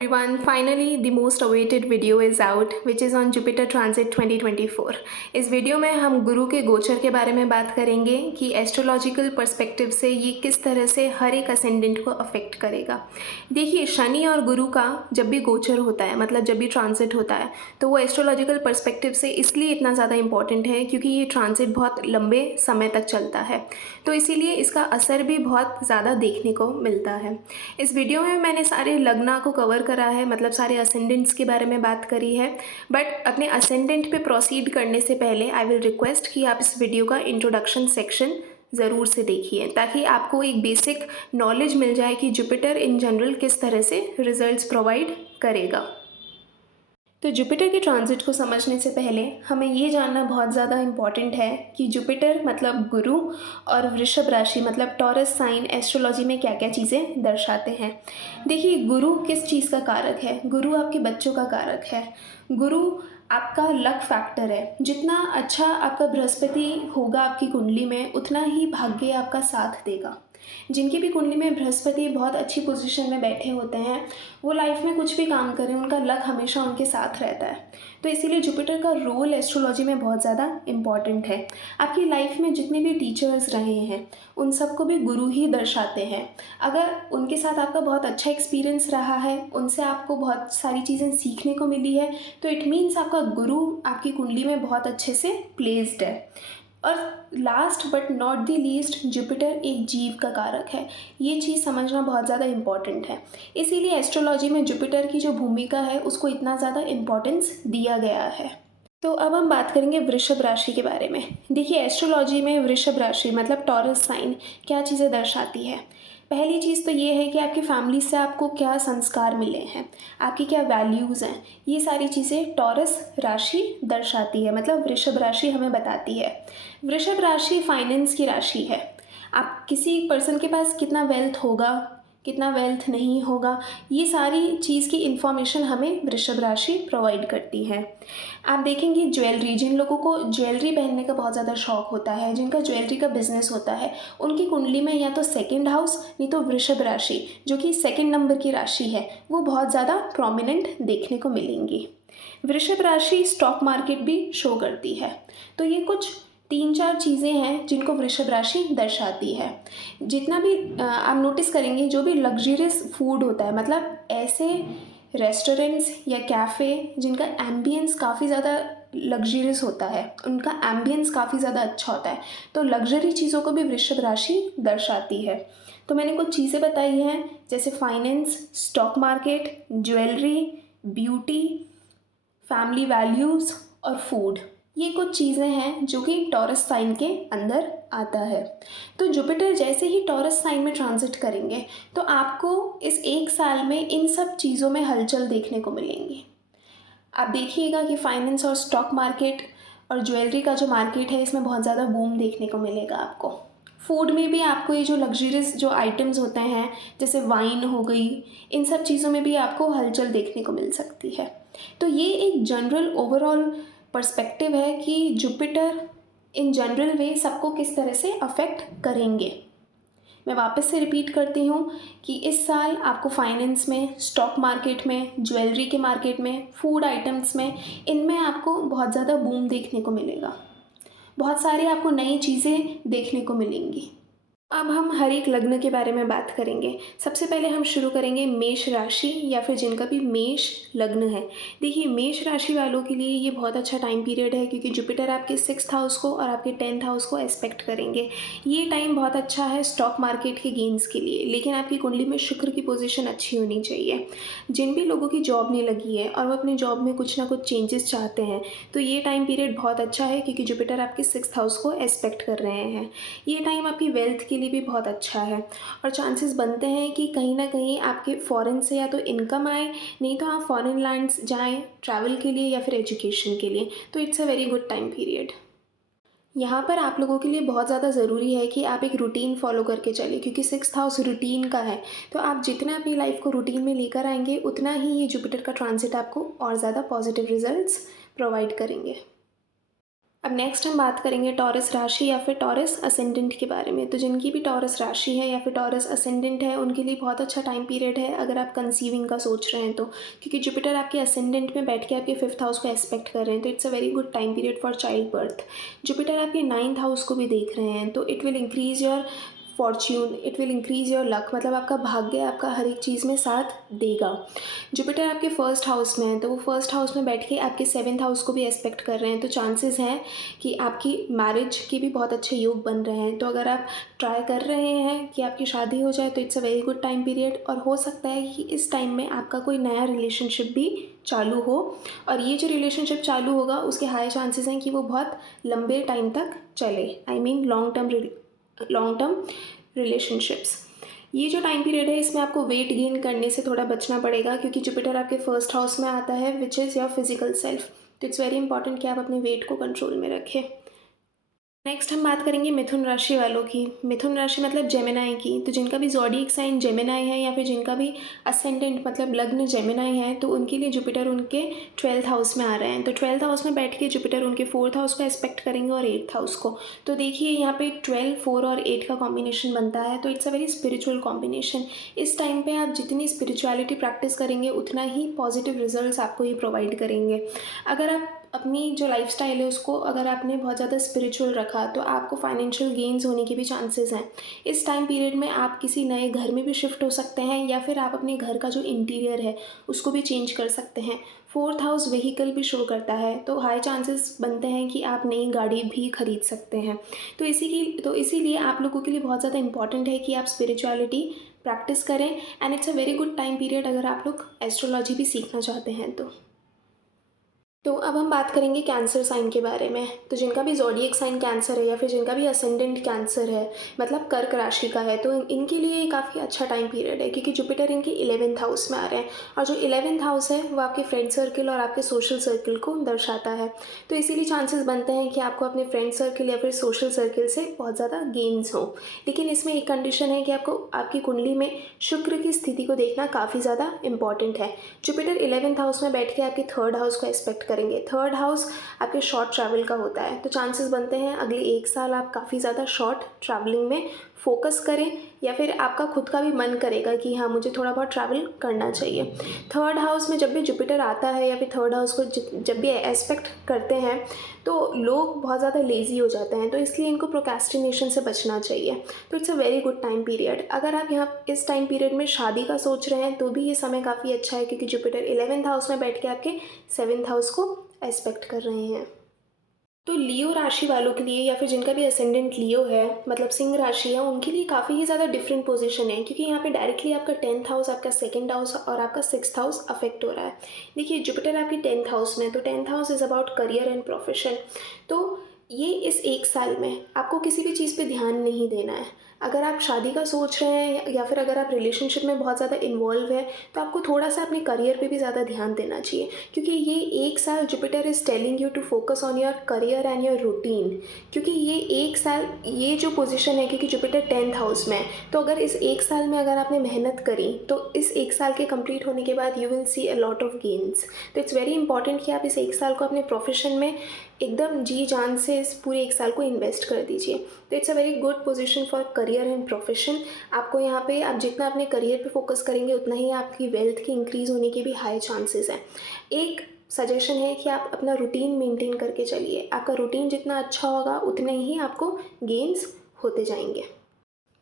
Everyone, finally the most awaited video is out which is on Jupiter Transit 2024। इस video में हम गुरु के गोचर के बारे में बात करेंगे कि एस्ट्रोलॉजिकल पर्सपेक्टिव से ये किस तरह से हर एक असेंडेंट को अफेक्ट करेगा। देखिए, शनि और गुरु का जब भी गोचर होता है, मतलब जब भी ट्रांजिट होता है, तो वो एस्ट्रोलॉजिकल पर्सपेक्टिव से इसलिए इतना ज़्यादा इंपॉर्टेंट है क्योंकि ये ट्रांजिट बहुत लंबे समय तक चलता है, तो इसीलिए इसका असर भी बहुत ज़्यादा देखने को मिलता है। इस वीडियो में मैंने सारे लग्ना को कवर करा है, मतलब सारे असेंडेंट्स के बारे में बात करी है। बट अपने असेंडेंट पे प्रोसीड करने से पहले आई विल रिक्वेस्ट कि आप इस वीडियो का इंट्रोडक्शन सेक्शन ज़रूर से देखिए, ताकि आपको एक बेसिक नॉलेज मिल जाए कि जुपिटर इन जनरल किस तरह से रिजल्ट्स प्रोवाइड करेगा। तो जुपिटर के ट्रांजिट को समझने से पहले हमें ये जानना बहुत ज़्यादा इम्पॉर्टेंट है कि जुपिटर मतलब गुरु और वृषभ राशि मतलब टॉरस साइन एस्ट्रोलॉजी में क्या क्या चीज़ें दर्शाते हैं। देखिए, गुरु किस चीज़ का कारक है? गुरु आपके बच्चों का कारक है। गुरु आपका लक फैक्टर है। जितना अच्छा आपका बृहस्पति होगा आपकी कुंडली में, उतना ही भाग्य आपका साथ देगा। जिनकी भी कुंडली में बृहस्पति बहुत अच्छी पोजीशन में बैठे होते हैं, वो लाइफ में कुछ भी काम करें, उनका लक हमेशा उनके साथ रहता है। तो इसीलिए जुपिटर का रोल एस्ट्रोलॉजी में बहुत ज़्यादा इम्पॉर्टेंट है। आपकी लाइफ में जितने भी टीचर्स रहे हैं, उन सबको भी गुरु ही दर्शाते हैं। अगर उनके साथ आपका बहुत अच्छा एक्सपीरियंस रहा है, उनसे आपको बहुत सारी चीज़ें सीखने को मिली है, तो इट मीन्स आपका गुरु आपकी कुंडली में बहुत अच्छे से प्लेस्ड है। और last but not the least, Jupiter एक जीव का कारक है। ये चीज़ समझना बहुत ज़्यादा इम्पॉर्टेंट है। इसीलिए एस्ट्रोलॉजी में जुपिटर की जो भूमिका है उसको इतना ज़्यादा इम्पॉर्टेंस दिया गया है। तो अब हम बात करेंगे वृषभ राशि के बारे में। देखिए, एस्ट्रोलॉजी में वृषभ राशि मतलब टॉरस साइन क्या चीज़ें दर्शाती है। पहली चीज़ तो ये है कि आपकी फैमिली से आपको क्या संस्कार मिले हैं, आपकी क्या वैल्यूज़ हैं, ये सारी चीज़ें टॉरस राशि दर्शाती है, मतलब वृषभ राशि हमें बताती है। वृषभ राशि फाइनेंस की राशि है। आप किसी पर्सन के पास कितना वेल्थ होगा, कितना वेल्थ नहीं होगा, ये सारी चीज़ की इन्फॉर्मेशन हमें वृषभ राशि प्रोवाइड करती है। आप देखेंगे ज्वेलरी, जिन लोगों को ज्वेलरी पहनने का बहुत ज़्यादा शौक होता है, जिनका ज्वेलरी का बिजनेस होता है, उनकी कुंडली में या तो सेकंड हाउस नहीं तो वृषभ राशि, जो कि सेकंड नंबर की राशि है, वो बहुत ज़्यादा प्रोमिनेंट देखने को मिलेंगी। वृषभ राशि स्टॉक मार्केट भी शो करती है। तो ये कुछ 3-4 चीज़ें हैं जिनको वृषभ राशि दर्शाती है। जितना भी आप नोटिस करेंगे, जो भी लग्जरियस फूड होता है, मतलब ऐसे रेस्टोरेंट्स या कैफ़े जिनका एम्बियंस काफ़ी ज़्यादा लग्जरियस होता है, उनका एम्बियंस काफ़ी ज़्यादा अच्छा होता है, तो लग्जरी चीज़ों को भी वृषभ राशि दर्शाती है। तो मैंने कुछ चीज़ें बताई हैं, जैसे finance, stock market, jewellery, beauty, family values और फूड। ये कुछ चीज़ें हैं जो कि टॉरस साइन के अंदर आता है। तो जुपिटर जैसे ही टॉरस साइन में ट्रांजिट करेंगे, तो आपको इस 1 साल में इन सब चीज़ों में हलचल देखने को मिलेंगी। आप देखिएगा कि फाइनेंस और स्टॉक मार्केट और ज्वेलरी का जो मार्केट है, इसमें बहुत ज़्यादा बूम देखने को मिलेगा आपको। फूड में भी आपको ये जो लग्जरियस जो आइटम्स होते हैं, जैसे वाइन हो गई, इन सब चीज़ों में भी आपको हलचल देखने को मिल सकती है। तो ये एक जनरल ओवरऑल पर्सपेक्टिव है कि जुपिटर इन जनरल वे सबको किस तरह से अफेक्ट करेंगे। मैं वापस से रिपीट करती हूँ कि इस साल आपको फाइनेंस में, स्टॉक मार्केट में, ज्वेलरी के मार्केट में, फूड आइटम्स में, इनमें आपको बहुत ज़्यादा बूम देखने को मिलेगा। बहुत सारी आपको नई चीज़ें देखने को मिलेंगी। अब हम हर एक लग्न के बारे में बात करेंगे। सबसे पहले हम शुरू करेंगे मेष राशि या फिर जिनका भी मेष लग्न है। देखिए, मेष राशि वालों के लिए ये बहुत अच्छा टाइम पीरियड है क्योंकि जुपिटर आपके 6th हाउस को और आपके 10th हाउस को एस्पेक्ट करेंगे। ये टाइम बहुत अच्छा है स्टॉक मार्केट के गेन्स के लिए, लेकिन आपकी कुंडली में शुक्र की पोजीशन अच्छी होनी चाहिए। जिन भी लोगों की जॉब नहीं लगी है और वो अपनी जॉब में कुछ ना कुछ चेंजेस चाहते हैं, तो ये टाइम पीरियड बहुत अच्छा है क्योंकि जुपिटर आपके 6th हाउस को एस्पेक्ट कर रहे हैं। ये टाइम आपकी वेल्थ के लिए भी बहुत अच्छा है और चांसेस बनते हैं कि कहीं ना कहीं आपके फॉरेन से या तो इनकम आए, नहीं तो आप फॉरेन लैंड्स जाएं ट्रैवल के लिए या फिर एजुकेशन के लिए। तो it's a very good time period. यहाँ पर आप लोगों के लिए बहुत ज़्यादा ज़रूरी है कि आप एक रूटीन फॉलो करके चलें, क्योंकि 6th हाउस रूटीन का है। तो आप जितना अपनी लाइफ को रूटीन में लेकर आएंगे, उतना ही ये जुपिटर का ट्रांजिट आपको और ज़्यादा पॉजिटिव रिजल्ट्स प्रोवाइड करेंगे। अब नेक्स्ट हम बात करेंगे टॉरस राशि या फिर टॉरस असेंडेंट के बारे में। तो जिनकी भी टॉरस राशि है या फिर टॉरस असेंडेंट है, उनके लिए बहुत अच्छा टाइम पीरियड है अगर आप कंसीविंग का सोच रहे हैं तो, क्योंकि जुपिटर आपके असेंडेंट में बैठ के आपके 5th हाउस को एस्पेक्ट कर रहे हैं, तो it's a very good time period for child birth. Jupiter आपके 9th हाउस को भी देख रहे हैं, तो it will increase your Fortune, it will increase your luck, मतलब आपका भाग्य आपका हर एक चीज़ में साथ देगा। जुपिटर आपके फर्स्ट हाउस में है, तो वो फर्स्ट हाउस में बैठ के आपके 7th हाउस को भी एस्पेक्ट कर रहे हैं, तो चांसेस हैं कि आपकी मैरिज के भी बहुत अच्छे योग बन रहे हैं। तो अगर आप ट्राई कर रहे हैं कि आपकी शादी हो जाए, तो it's a very good time period, और हो सकता है कि इस टाइम में आपका कोई नया रिलेशनशिप भी चालू हो, और ये जो रिलेशनशिप चालू होगा उसके हाई चांसेस हैं कि वो बहुत लंबे टाइम तक चले, I mean long term relationships. ये जो टाइम पीरियड है इसमें आपको वेट गेन करने से थोड़ा बचना पड़ेगा, क्योंकि जुपिटर आपके फर्स्ट हाउस में आता है which is your physical self. तो इट्स वेरी इंपॉर्टेंट कि आप अपने वेट को कंट्रोल में रखें। नेक्स्ट हम बात करेंगे मिथुन राशि वालों की। मिथुन राशि मतलब जेमिनाई की। तो जिनका भी ज़ोडिएक साइन जेमिनाई है या फिर जिनका भी असेंडेंट मतलब लग्न जेमिनाई है, तो उनके लिए जुपिटर उनके 12th हाउस में आ रहे हैं। तो 12th हाउस में बैठ के जुपिटर उनके 4th हाउस को एस्पेक्ट करेंगे और 8th हाउस को। तो देखिए यहाँ पे 12, 4 और 8 का कॉम्बिनेशन बनता है, तो it's a very spiritual combination. इस टाइम पे आप जितनी स्पिरिचुअलिटी प्रैक्टिस करेंगे उतना ही पॉजिटिव रिजल्ट्स आपको ये प्रोवाइड करेंगे। अगर आप अपनी जो लाइफस्टाइल है उसको अगर आपने बहुत ज़्यादा स्पिरिचुअल रखा, तो आपको फाइनेंशियल गेन्स होने के भी चांसेस हैं। इस टाइम पीरियड में आप किसी नए घर में भी शिफ्ट हो सकते हैं, या फिर आप अपने घर का जो इंटीरियर है उसको भी चेंज कर सकते हैं। 4th हाउस व्हीकल भी शो करता है, तो हाई चांसेस बनते हैं कि आप नई गाड़ी भी खरीद सकते हैं। तो इसीलिए आप लोगों के लिए बहुत ज़्यादा इंपॉर्टेंट है कि आप स्पिरिचुअलिटी प्रैक्टिस करें, and it's a very good time period अगर आप लोग एस्ट्रोलॉजी भी सीखना चाहते हैं तो अब हम बात करेंगे कैंसर साइन के बारे में। तो जिनका भी ज़ोडिएक साइन कैंसर है या फिर जिनका भी असेंडेंट कैंसर है, मतलब कर्क राशि का है, तो इनके लिए काफ़ी अच्छा टाइम पीरियड है, क्योंकि जुपिटर इनके 11th हाउस में आ रहे हैं, और जो 11th हाउस है वो आपके फ्रेंड सर्कल और आपके सोशल सर्कल को दर्शाता है। तो इसीलिए चांसेस बनते हैं कि आपको अपने फ्रेंड सर्कल या फिर सोशल सर्कल से बहुत ज़्यादा गेन्स हो। लेकिन इसमें एक कंडीशन है कि आपको आपकी कुंडली में शुक्र की स्थिति को देखना काफ़ी ज़्यादा इंपॉर्टेंट है। जुपिटर 11th हाउस में बैठ के आपके 3rd हाउस को एक्सपेक्ट करेंगे। 3rd हाउस आपके शॉर्ट ट्रैवल का होता है, तो चांसेस बनते हैं अगले 1 साल आप काफ़ी ज़्यादा शॉर्ट ट्रैवलिंग में फोकस करें, या फिर आपका खुद का भी मन करेगा कि हाँ मुझे थोड़ा बहुत ट्रैवल करना चाहिए। 3rd हाउस में जब भी जुपिटर आता है या फिर 3rd हाउस को जब भी एस्पेक्ट करते हैं, तो लोग बहुत ज़्यादा लेज़ी हो जाते हैं, तो इसलिए इनको प्रोक्रेस्टिनेशन से बचना चाहिए। तो it's a very good time period. अगर आप यहाँ इस टाइम पीरियड में शादी का सोच रहे हैं, तो भी ये समय काफ़ी अच्छा है, क्योंकि जुपिटर 11th हाउस में बैठ के आपके 7th हाउस को एस्पेक्ट कर रहे हैं। तो लियो राशि वालों के लिए या फिर जिनका भी असेंडेंट लियो है, मतलब सिंह राशि है, उनके लिए काफ़ी ही ज़्यादा डिफरेंट पोजीशन है, क्योंकि यहाँ पे डायरेक्टली आपका 10th हाउस, आपका 2nd हाउस और आपका 6th हाउस अफेक्ट हो रहा है। देखिए जुपिटर आपकी 10th हाउस में, तो 10th house is about career and profession. तो ये इस 1 साल में आपको किसी भी चीज़ पे ध्यान नहीं देना है। अगर आप शादी का सोच रहे हैं या फिर अगर आप रिलेशनशिप में बहुत ज़्यादा इन्वॉल्व है, तो आपको थोड़ा सा अपने करियर पे भी ज़्यादा ध्यान देना चाहिए, क्योंकि ये 1 साल Jupiter is telling you to focus on your career and your routine. क्योंकि ये 1 साल, ये जो पोजीशन है, क्योंकि जुपिटर 10th हाउस में है, तो अगर इस 1 साल में अगर आपने मेहनत करी, तो इस 1 साल के कंप्लीट होने के बाद you will see a lot of gains. तो इट्स वेरी इंपॉर्टेंट कि आप इस 1 साल को अपने प्रोफेशन में एकदम जी जान से इस पूरे 1 साल को इन्वेस्ट कर दीजिए। तो it's a very good position for career and profession. आपको यहाँ पे आप जितना अपने करियर पे फोकस करेंगे, उतना ही आपकी वेल्थ की इंक्रीज़ होने के भी हाई चांसेस हैं। एक सजेशन है कि आप अपना रूटीन मेंटेन करके चलिए। आपका रूटीन जितना अच्छा होगा, उतने ही आपको गेन्स होते जाएंगे।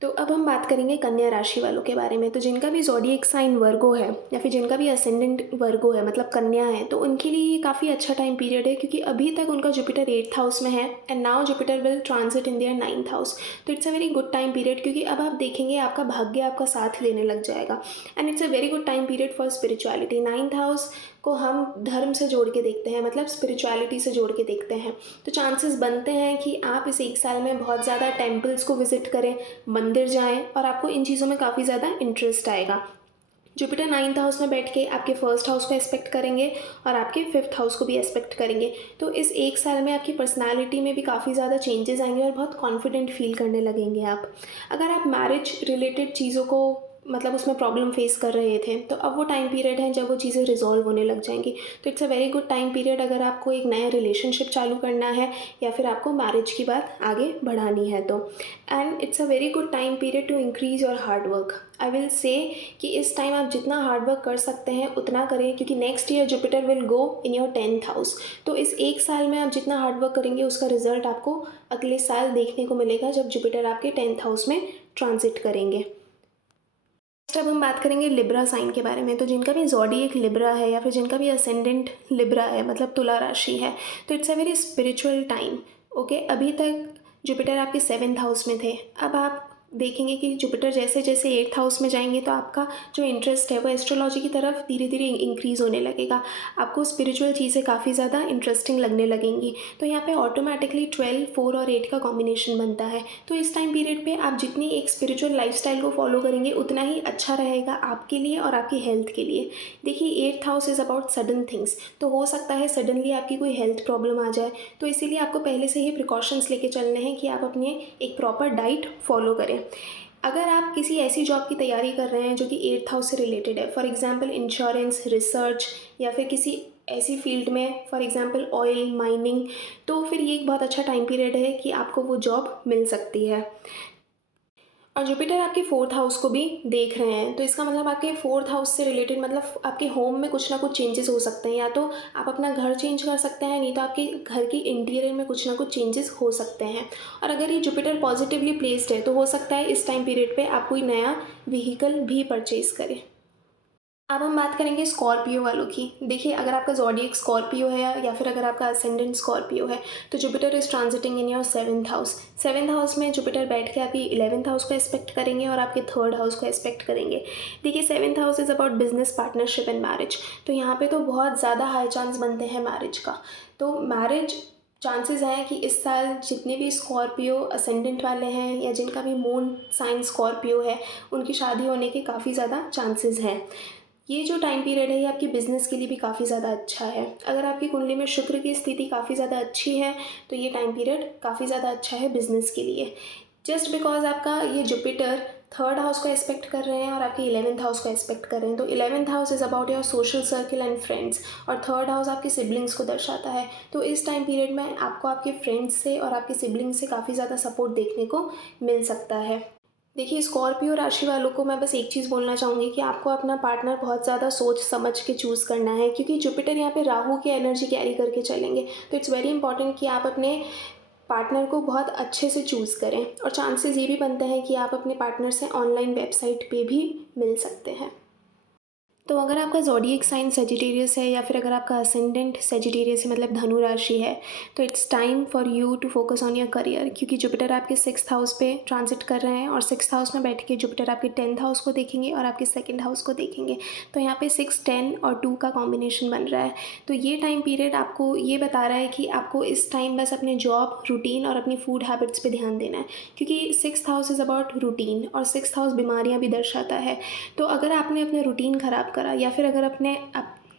तो अब हम बात करेंगे कन्या राशि वालों के बारे में। तो जिनका भी ज़ोडिएक साइन वर्गो है या फिर जिनका भी असेंडेंट वर्गो है, मतलब कन्या है, तो उनके लिए ये काफ़ी अच्छा टाइम पीरियड है, क्योंकि अभी तक उनका जुपिटर 8th हाउस में है, and now Jupiter will transit in their 9th house. तो it's a very good time period, क्योंकि अब आप देखेंगे आपका भाग्य आपका साथ देने लग जाएगा, and it's a very good time period for spirituality. 9th house को हम धर्म से जोड़ के देखते हैं, मतलब स्पिरिचुअलिटी से जोड़ के देखते हैं। तो चांसेस बनते हैं कि आप इस 1 साल में बहुत ज़्यादा टेम्पल्स को विजिट करें, मंदिर जाएं, और आपको इन चीज़ों में काफ़ी ज़्यादा इंटरेस्ट आएगा। जुपिटर 9th हाउस में बैठ के आपके 1st हाउस को एस्पेक्ट करेंगे और आपके 5th हाउस को भी एस्पेक्ट करेंगे। तो इस 1 साल में आपकी पर्सनालिटी में भी काफ़ी ज़्यादा चेंजेस आएंगे और बहुत कॉन्फिडेंट फील करने लगेंगे आप। अगर आप मैरिज रिलेटेड चीज़ों को मतलब उसमें प्रॉब्लम फेस कर रहे थे, तो अब वो टाइम पीरियड है जब वो चीज़ें रिजॉल्व होने लग जाएंगी। तो it's a very good time period अगर आपको एक नया रिलेशनशिप चालू करना है या फिर आपको मैरिज की बात आगे बढ़ानी है तो। And it's a very good time period to increase your hard work. I will say कि इस टाइम आप जितना हार्ड वर्क कर सकते हैं उतना करें, क्योंकि next year Jupiter will go in your 10th house. तो इस एक साल में आप जितना हार्ड वर्क करेंगे उसका रिजल्ट आपको अगले साल देखने को मिलेगा जब जुपिटर आपके 10th हाउस में ट्रांजिट करेंगे। नेक्स्ट अब हम बात करेंगे लिब्रा साइन के बारे में। तो जिनका भी ज़ोडिएक लिब्रा है या फिर जिनका भी असेंडेंट लिब्रा है, मतलब तुला राशि है, तो it's a very spiritual time. Okay, अभी तक जुपिटर आपके 7th हाउस में थे, अब आप देखेंगे कि जुपिटर जैसे जैसे 8th हाउस में जाएंगे तो आपका जो इंटरेस्ट है वो एस्ट्रोलॉजी की तरफ धीरे धीरे इंक्रीज़ होने लगेगा। आपको स्पिरिचुअल चीज़ें काफ़ी ज़्यादा इंटरेस्टिंग लगने लगेंगी। तो यहाँ पे ऑटोमेटिकली 12, 4 और 8 का कॉम्बिनेशन बनता है। तो इस टाइम पीरियड पे आप जितनी एक स्पिरिचुअल लाइफस्टाइल को फॉलो करेंगे उतना ही अच्छा रहेगा आपके लिए और आपकी हेल्थ के लिए। देखिए 8th house is about sudden things, तो हो सकता है सडनली आपकी कोई हेल्थ प्रॉब्लम आ जाए, तो इसीलिए आपको पहले से ही प्रिकॉशंस लेके चलने हैं कि आप अपने एक प्रॉपर डाइट फॉलो करें। अगर आप किसी ऐसी जॉब की तैयारी कर रहे हैं जो कि 8th हाउस से रिलेटेड है, फॉर एग्जांपल इंश्योरेंस, रिसर्च या फिर किसी ऐसी फील्ड में, फॉर एग्जांपल ऑयल, माइनिंग, तो फिर ये एक बहुत अच्छा टाइम पीरियड है कि आपको वो जॉब मिल सकती है। और जुपिटर आपके 4th हाउस को भी देख रहे हैं, तो इसका मतलब आपके 4th हाउस से रिलेटेड मतलब आपके होम में कुछ ना कुछ चेंजेस हो सकते हैं। या तो आप अपना घर चेंज कर सकते हैं, नहीं तो आपके घर की इंटीरियर में कुछ ना कुछ चेंजेस हो सकते हैं। और अगर ये जुपिटर पॉजिटिवली प्लेस्ड है तो हो सकता है इस टाइम पीरियड पे आप कोई नया व्हीकल भी परचेज़ करें। अब हम बात करेंगे स्कॉर्पियो वालों की। देखिए अगर आपका ज़ोडिएक स्कॉर्पियो है या फिर अगर आपका असेंडेंट स्कॉर्पियो है, तो Jupiter is transiting in your 7th house. 7th house में जुपिटर बैठ के आपकी 11th हाउस को एस्पेक्ट करेंगे और आपके 3rd हाउस को एस्पेक्ट करेंगे। देखिए 7th house is about business, partnership and marriage. तो यहाँ पे तो बहुत ज़्यादा हाई चांस बनते हैं मैरिज का। तो मैरिज चांसेस हैं कि इस साल जितने भी स्कॉर्पियो असेंडेंट वाले हैं या जिनका भी मून साइन स्कॉर्पियो है, उनकी शादी होने के काफ़ी ज़्यादा चांसेस हैं। ये जो टाइम पीरियड है ये आपकी बिज़नेस के लिए भी काफ़ी ज़्यादा अच्छा है। अगर आपकी कुंडली में शुक्र की स्थिति काफ़ी ज़्यादा अच्छी है तो ये टाइम पीरियड काफ़ी ज़्यादा अच्छा है बिज़नेस के लिए। जस्ट बिकॉज आपका ये जुपिटर 3rd हाउस को एस्पेक्ट कर रहे हैं और आपके 11th हाउस को एस्पेक्ट कर रहे हैं, तो 11th house is about your social circle and friends और 3rd हाउस आपके सिबलिंग्स को दर्शाता है। तो इस टाइम पीरियड में आपको आपके फ्रेंड्स से और आपके सिबलिंग्स से काफ़ी ज़्यादा सपोर्ट देखने को मिल सकता है। देखिए स्कॉर्पियो राशि वालों को मैं बस एक चीज़ बोलना चाहूँगी कि आपको अपना पार्टनर बहुत ज़्यादा सोच समझ के चूज़ करना है, क्योंकि जुपिटर यहाँ पे राहु की एनर्जी कैरी करके चलेंगे। तो इट्स वेरी इंपॉर्टेंट कि आप अपने पार्टनर को बहुत अच्छे से चूज़ करें। और चांसेस ये भी बनते हैं कि आप अपने पार्टनर से ऑनलाइन वेबसाइट पे भी मिल सकते हैं। तो अगर आपका ज़ोडिएक साइन सेजिटेरियस है या फिर अगर आपका असेंडेंट सेजिटेरियस है, मतलब धनु राशि है, तो it's time for you to focus on your career, क्योंकि जुपिटर आपके 6th हाउस पे ट्रांजिट कर रहे हैं और 6th हाउस में बैठ के जुपिटर आपके 10th हाउस को देखेंगे और आपके 2nd हाउस को देखेंगे। तो यहाँ पे 6, 10 और 2 का कॉम्बिनेशन बन रहा है। तो ये टाइम पीरियड आपको ये बता रहा है कि आपको इस टाइम बस अपने जॉब, रूटीन और अपनी फूड हैबिट्स पे ध्यान देना है, क्योंकि 6th house is about routine और 6th हाउस बीमारियाँ भी दर्शाता है। तो अगर आपने अपना रूटीन ख़राब करा या फिर अगर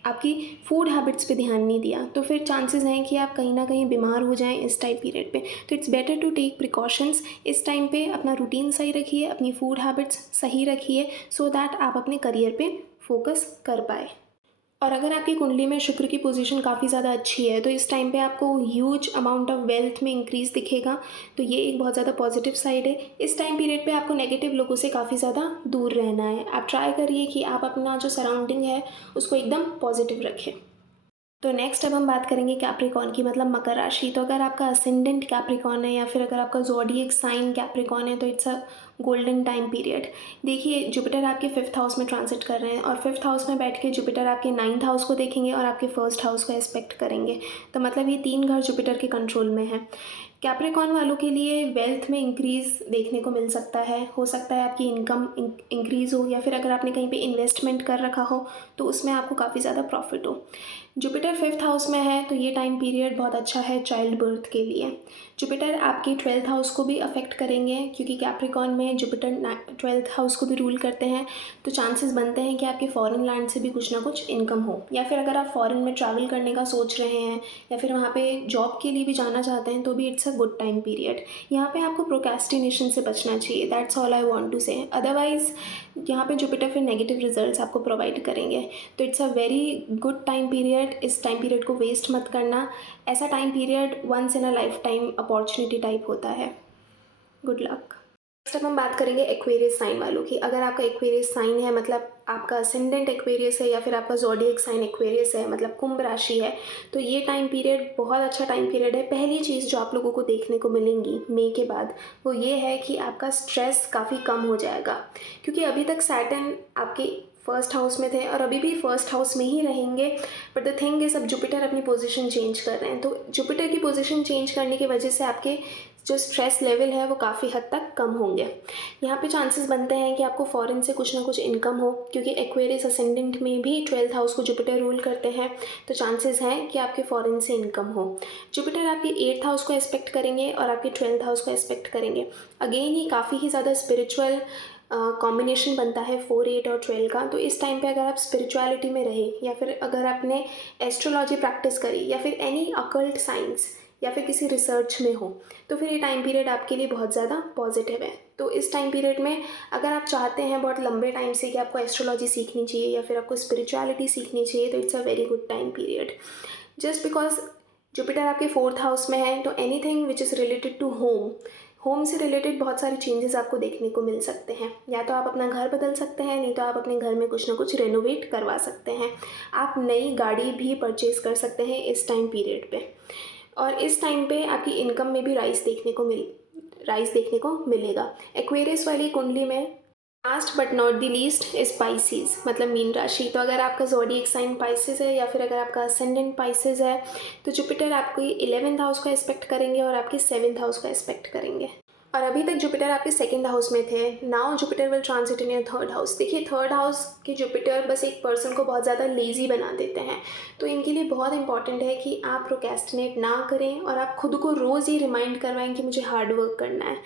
आपकी फूड हैबिट्स पे ध्यान नहीं दिया, तो फिर चांसेस हैं कि आप कहीं ना कहीं बीमार हो जाएं इस टाइम पीरियड पे। तो it's better to take precautions. इस टाइम पे अपना रूटीन सही रखिए, अपनी फूड हैबिट्स सही रखिए, सो दैट आप अपने करियर पे फोकस कर पाए। और अगर आपकी कुंडली में शुक्र की पोजीशन काफ़ी ज़्यादा अच्छी है तो इस टाइम पे आपको ह्यूज अमाउंट ऑफ वेल्थ में इंक्रीज़ दिखेगा। तो ये एक बहुत ज़्यादा पॉजिटिव साइड है। इस टाइम पीरियड पे आपको नेगेटिव लोगों से काफ़ी ज़्यादा दूर रहना है। आप ट्राई करिए कि आप अपना जो सराउंडिंग है उसको एकदम पॉजिटिव रखें। तो नेक्स्ट अब हम बात करेंगे कैप्रिकॉन की, मतलब मकर राशि। तो अगर आपका असेंडेंट कैप्रिकॉन है या फिर अगर आपका ज़ोडिएक साइन कैप्रिकॉन है तो it's a golden time period. देखिए जुपिटर आपके 5th हाउस में ट्रांजिट कर रहे हैं और 5th हाउस में बैठ के जुपिटर आपके 9th हाउस को देखेंगे और आपके 1st हाउस को एस्पेक्ट करेंगे। तो मतलब ये 3 घर जुपिटर के कंट्रोल में है। कैप्रिकॉन वालों के लिए वेल्थ में इंक्रीज़ देखने को मिल सकता है। हो सकता है आपकी इनकम इंक्रीज़ हो या फिर अगर आपने कहीं पे इन्वेस्टमेंट कर रखा हो तो उसमें आपको काफ़ी ज़्यादा प्रॉफिट हो। जुपिटर 5th हाउस में है तो ये टाइम पीरियड बहुत अच्छा है चाइल्ड बर्थ के लिए। जुपिटर आपकी 12th हाउस को भी अफेक्ट करेंगे, क्योंकि कैप्रिकॉन में जुपिटर 12th हाउस को भी रूल करते हैं। तो चांसेस बनते हैं कि आपके फॉरेन लैंड से भी कुछ ना कुछ इनकम हो, या फिर अगर आप फॉरेन में ट्रैवल करने का सोच रहे हैं या फिर वहाँ पे जॉब के लिए भी जाना चाहते हैं तो भी it's a good time period. यहाँ पे आपको प्रोक्रेस्टिनेशन से बचना चाहिए, that's all I want to say. Otherwise यहाँ पे जुपिटर फिर नेगेटिव रिजल्ट्स आपको प्रोवाइड करेंगे। तो it's a very good time period, इस टाइम पीरियड को वेस्ट मत करना। ऐसा time period once in a lifetime opportunity type होता है। Good luck. नेक्स्ट अब हम बात करेंगे एक्वेरियस साइन वालों की। अगर आपका एक्वेरियस साइन है, मतलब आपका असेंडेंट एक्वेरियस है या फिर आपका ज़ोडिएक साइन एक्वेरियस है, मतलब कुंभ राशि है, तो ये टाइम पीरियड बहुत अच्छा टाइम पीरियड है। पहली चीज़ जो आप लोगों को देखने को मिलेंगी मई के बाद वो ये है कि आपका स्ट्रेस काफ़ी कम हो जाएगा, क्योंकि अभी तक सैटर्न आपके फर्स्ट हाउस में थे और अभी भी फर्स्ट हाउस में ही रहेंगे। बट द थिंग इज़ अब जुपिटर अपनी पोजीशन चेंज कर रहे हैं, तो जुपिटर की पोजीशन चेंज करने की वजह से आपके जो स्ट्रेस लेवल है वो काफ़ी हद तक कम होंगे। यहाँ पे चांसेस बनते हैं कि आपको फॉरेन से कुछ ना कुछ इनकम हो, क्योंकि एक्वेरियस असेंडेंट में भी 12th हाउस को जुपिटर रूल करते हैं, तो चांसेस हैं कि आपके फॉरेन से इनकम हो। जुपिटर आपके 8th हाउस को एस्पेक्ट करेंगे और आपके 12th हाउस को एस्पेक्ट करेंगे। अगेन ये काफ़ी ही ज़्यादा स्पिरिचुअल कॉम्बिनेशन बनता है 4, 8 और 12 का। तो इस टाइम पे अगर आप स्पिरिचुअलिटी में रहे या फिर अगर आपने एस्ट्रोलॉजी प्रैक्टिस करी या फिर एनी अकल्ट साइंस या फिर किसी रिसर्च में हो, तो फिर ये टाइम पीरियड आपके लिए बहुत ज़्यादा पॉजिटिव है। तो इस टाइम पीरियड में अगर आप चाहते हैं बहुत लंबे टाइम से कि आपको एस्ट्रोलॉजी सीखनी चाहिए या फिर आपको स्पिरिचुअलिटी सीखनी चाहिए, तो it's a very good time period. Just because Jupiter आपके 4th हाउस में है, तो anything which is related to home से रिलेटेड बहुत सारे चेंजेस आपको देखने को मिल सकते हैं। या तो आप अपना घर बदल सकते हैं, नहीं तो आप अपने घर में कुछ ना कुछ रेनोवेट करवा सकते हैं। आप नई गाड़ी भी परचेज़ कर सकते हैं इस टाइम पीरियड पे। और इस टाइम पे आपकी इनकम में भी राइज देखने को मिलेगा। एक्वेरियस वाली कुंडली में last but not the least is Pisces, मतलब मीन राशि। तो अगर आपका ज़ोडिएक साइन पाइसेस है या फिर अगर आपका असेंडेंट पाइसेस है, तो जुपिटर आपकी 11th हाउस का एस्पेक्ट करेंगे और आपके 7th हाउस का एस्पेक्ट करेंगे। और अभी तक जुपिटर आपके 2nd हाउस में थे, now Jupiter will transit in your 3rd house. देखिए 3rd हाउस के जुपिटर बस एक पर्सन को बहुत ज़्यादा लेज़ी बना देते हैं, तो इनके लिए बहुत इंपॉर्टेंट है कि आप प्रोक्रेस्टिनेट ना करें और आप खुद को रोज़ ही रिमाइंड करवाएं कि मुझे हार्ड वर्क करना है।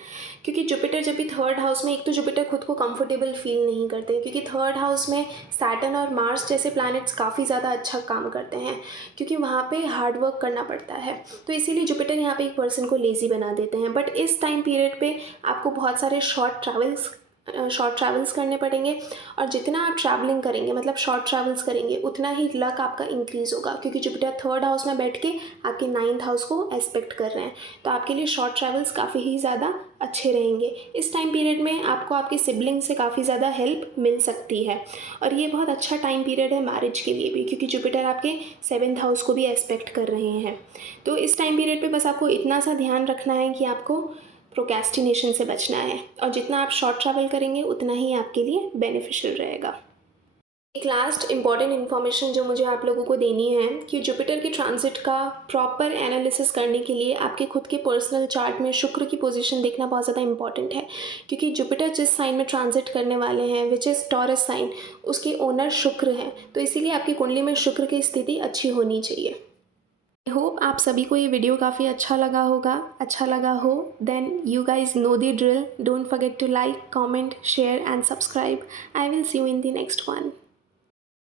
क्योंकि जुपिटर जब भी 3rd हाउस में, एक तो जुपिटर खुद को कंफर्टेबल फील नहीं करते, क्योंकि 3rd हाउस में सैटर्न और मार्स जैसे प्लैनेट्स काफ़ी ज़्यादा अच्छा काम करते हैं, क्योंकि वहाँ पे हार्ड वर्क करना पड़ता है। तो इसीलिए जुपिटर यहाँ पे एक पर्सन को लेज़ी बना देते हैं। बट इस टाइम पीरियड पे आपको बहुत सारे शॉर्ट ट्रैवल्स करने पड़ेंगे, और जितना आप ट्रैवलिंग करेंगे, मतलब शॉर्ट ट्रैवल्स करेंगे, उतना ही लक आपका इंक्रीज़ होगा, क्योंकि जुपिटर 3rd हाउस में बैठ के आपके 9th हाउस को एस्पेक्ट कर रहे हैं। तो आपके लिए शॉर्ट ट्रैवल्स काफ़ी ही ज़्यादा अच्छे रहेंगे। इस टाइम पीरियड में आपको आपके सिबलिंग से काफ़ी ज़्यादा हेल्प मिल सकती है, और ये बहुत अच्छा टाइम पीरियड है मैरिज के लिए भी, क्योंकि जुपिटर आपके 7th हाउस को भी एस्पेक्ट कर रहे हैं। तो इस टाइम पीरियड पे बस आपको इतना सा ध्यान रखना है कि आपको प्रोक्रेस्टिनेशन से बचना है, और जितना आप शॉर्ट ट्रैवल करेंगे उतना ही आपके लिए बेनिफिशियल रहेगा। एक लास्ट इम्पॉर्टेंट इन्फॉर्मेशन जो मुझे आप लोगों को देनी है कि जुपिटर के ट्रांजिट का प्रॉपर एनालिसिस करने के लिए आपके खुद के पर्सनल चार्ट में शुक्र की पोजीशन देखना बहुत ज़्यादा इंपॉर्टेंट है, क्योंकि जुपिटर जिस साइन में ट्रांजिट करने वाले हैं, विच इज़ टॉरस साइन, उसके ओनर शुक्र हैं। तो इसीलिए आपकी कुंडली में शुक्र की स्थिति अच्छी होनी चाहिए। आई होप आप सभी को ये वीडियो काफ़ी अच्छा लगा हो then you guys know the drill. Don't forget to like, comment, share and subscribe. I will see you in the next one.